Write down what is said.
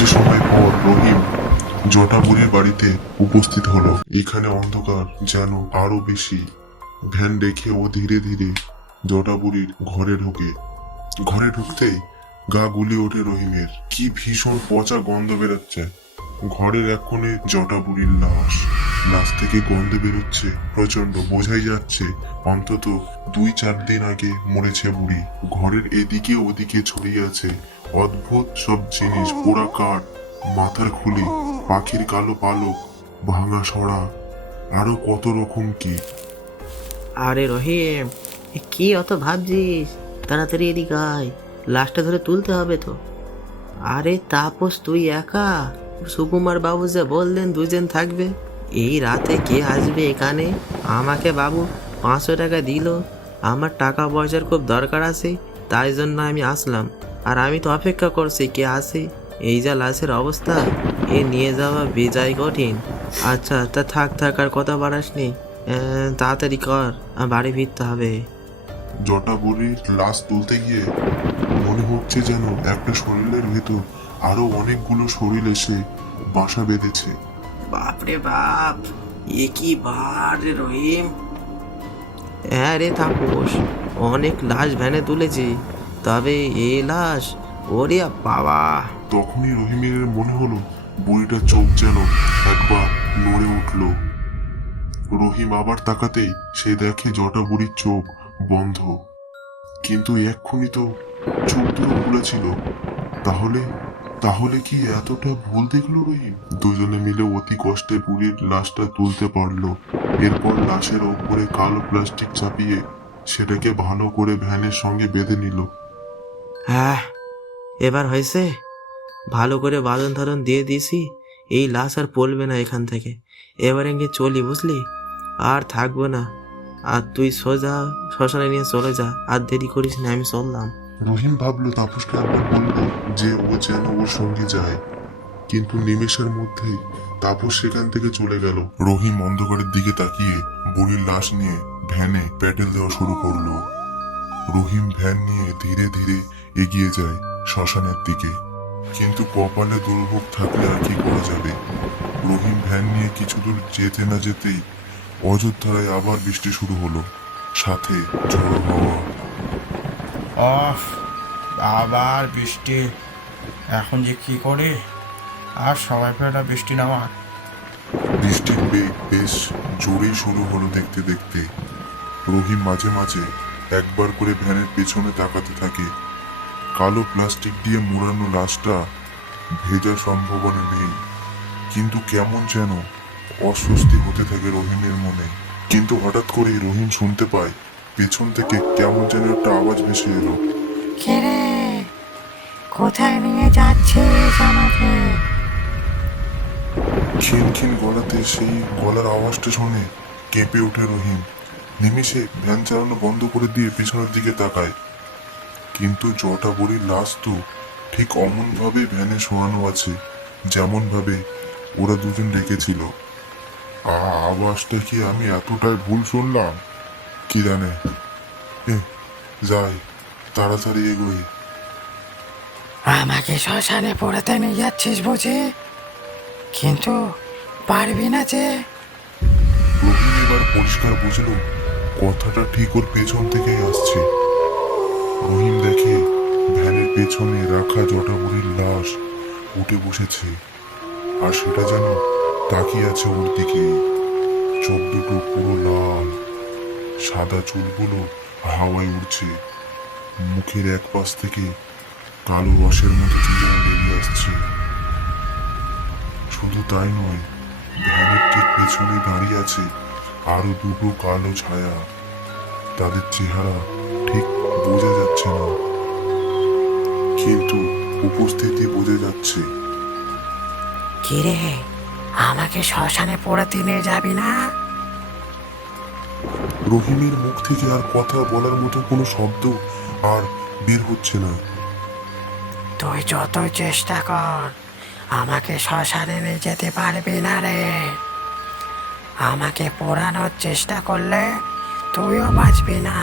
কিছু সময় পর রহিম জটাবুড়ির বাড়িতে উপস্থিত হলো। এখানে অন্ধকার যেন আরো বেশি। ভ্যান দেখে ও ধীরে ধীরে জটাবুড়ির ঘরে ঢোকে। ঘরে ঢুকতেই গা গুলি ওঠে রহিমের। কি ভীষণ পচা গন্ধ বেরোচ্ছে। ঘরের এক কোণে জটাবুড়ির লাশ। লাশ থেকে গন্ধ বেরোচ্ছে প্রচন্ড। বোঝাই যাচ্ছে অন্তত 2-4 দিন আগে মরেছে বুড়ি। ঘরের এদিকে ওদিকে ছড়িয়ে আছে অদ্ভুত সব জিনিস। পোড়া কাঠ, মাথার খুলি, পাখির কালো পালক, ভাঙা সরা, আরো কত রকম কি। আরে রহিম, কি অত ভাবছিস? তাড়াতাড়ি এদিকে আয়, লাশটা ধরে তুলতে হবে তো। আরে তাপস, তুই একা? সুকুমার বাবু যে বললেন 2 জন থাকবে। এই রাতে কে আসবে এখানে? আমাকে বাবু 500 টাকা দিল। আমার টাকা পয়সার খুব দরকার আছে, তাই জন্য আমি আসলাম। আর আমি তো অপেক্ষা করছি কে আসে। এই যা লাশের অবস্থা, এ নিয়ে যাওয়া বেজায় কঠিন। আচ্ছা, তা থাক আর কথা বাড়াস নি। তাড়াতাড়ি কর, বাড়ি ফিরতে হবে। জটাবুড়ির লাশ তুলতে গিয়ে মনে হচ্ছে যেন একটা শরীরের ভেতর আরো অনেকগুলো শরীর এসে বাসা বেঁধেছে। বাপরে বাপ, এ কি ভার রে রহিম! হ্যাঁ রে তাপস, অনেক লাশ ভ্যানে তুলেছি, তবে এ লাশ, ওরে বাবা! তখনই রহিমের মনে হলো বুড়িটার চোখ যেন একবার নড়ে উঠল। রহিম আবার তাকাতেই সে দেখে জটাবুড়ির চোখ বন্ধ, কিন্তু এক্ষুনি তো চোখ দুটো খুলেছিল। তাহলে তাহলে কি এতটা ভুল দেখলো রহিম? দুজনে মিলে অতি কষ্টে বুড়ির লাশটা তুলতে পারলো। এরপর লাশের ওপরে কালো প্লাস্টিক চাপিয়ে সেটাকে ভালো করে ভ্যানের সঙ্গে বেঁধে নিল। হ্যাঁ, এবার হয়েছে। ভালো করে বাঁধন ধারণ দিয়ে দিয়েছি, এই লাশ আর পড়বে না এখান থেকে। এবার এঙ্গে চলি, বুঝলি? আর থাকবো না। আর তুই সোজা শ্মশানে নিয়ে চলে যা, আর দেরি করিস না, আমি চললাম। রহিম ভাবলো তাপসকে একবার বলবে যে ও যেন ওর সঙ্গে যায়, কিন্তু নিমেষের মধ্যেই তাপস সেখান থেকে চলে গেল। রহিম অন্ধকারের দিকে তাকিয়ে বুড়ির লাশ নিয়ে ভ্যানে পেডেল দেওয়া শুরু করলো। রহিম ভ্যান নিয়ে ধীরে ধীরে এগিয়ে যায় শ্মশানের দিকে। কিন্তু কপালে দুর্ভোগ থাকলে আর কি করা যাবে। রহিম ভ্যান নিয়ে কিছু দূর যেতে না যেতেই অযোধ্যায় আবার বৃষ্টি শুরু হলো, সাথে ঝড়ো হাওয়া। অফ, আবার বৃষ্টি! এখন যে কি করে আর সবাই ফেরা বৃষ্টি নামা। বৃষ্টির বেগ বেশ জোরেই শুরু হলো। দেখতে দেখতে রহিম মাঝে মাঝে একবার করে ভ্যানের পেছনে তাকাতে থাকে। কালো প্লাস্টিক দিয়ে মোড়ানো লাশটা ভেজার সম্ভাবনা নেই, কিন্তু কেমন যেন অস্বস্তি হতে থাকে রহিমের মনে। কিন্তু হঠাৎ করেই রহিম শুনতে পায় পেছন থেকে কেমন যেন একটা আওয়াজ ভেসে এলো। কে রে? কোথায় নিয়ে যাচ্ছিস আমাকে? ক্ষীণ ক্ষীণ গলাতে সেই গলার আওয়াজটা শুনে কেঁপে ওঠে রহিম। নিমিষে ভ্যান চালানো বন্ধ করে দিয়ে পেছনের দিকে তাকায়, কিন্তু জটাবুড়ির লাশ তো ঠিক অমন ভাবে ভ্যানে শোয়ানো আছে যেমন ভাবে ওরা দুজন রেখেছিল। আওয়াজটা কি আমি এতটাই ভুল শুনলাম? কি জানে। এ, যাই, তাড়াতাড়ি এগোই। আমাকে শ্মশানে পড়াতে নিয়ে যাচ্ছিস বুঝি? কিন্তু পারবি না যে। রহিম এবার পরিষ্কার বুঝল কথাটা ঠিক ওর পেছন থেকেই আসছে। রহিম দেখে ভ্যানের পেছনে রাখা জটাবুড়ির লাশ উঠে বসেছে, আর সেটা যেন তাকিয়ে আছে ওর দিকে। চোখ দুটো পুরো লাল, সাদা চুলগুলো হাওয়ায় উড়ছে। মুখের এক পাশ থেকে কালো রসের মতো কি যেন বেরিয়ে আসছে। শুধু তাই নয়, ভ্যানের ঠিক পেছনে দাঁড়িয়ে আছে আরো দুটো কালো ছায়া। তাদের চেহারা ঠিক বোঝা যাচ্ছে না, কিন্তু উপস্থিতি বোঝা যাচ্ছে। কি রে, আমাকে শ্মশানে পড়াতে নিয়ে যাবি না? রহিমের মুখ থেকে আর কথা বলার মতো কোনো শব্দ আর বের হচ্ছে না। তুই যতই চেষ্টা কর, আমাকে শ্মশানে নিয়ে যেতে পারবি না রে। আমাকে পোড়ানোর চেষ্টা করলে তুইও বাঁচবি না।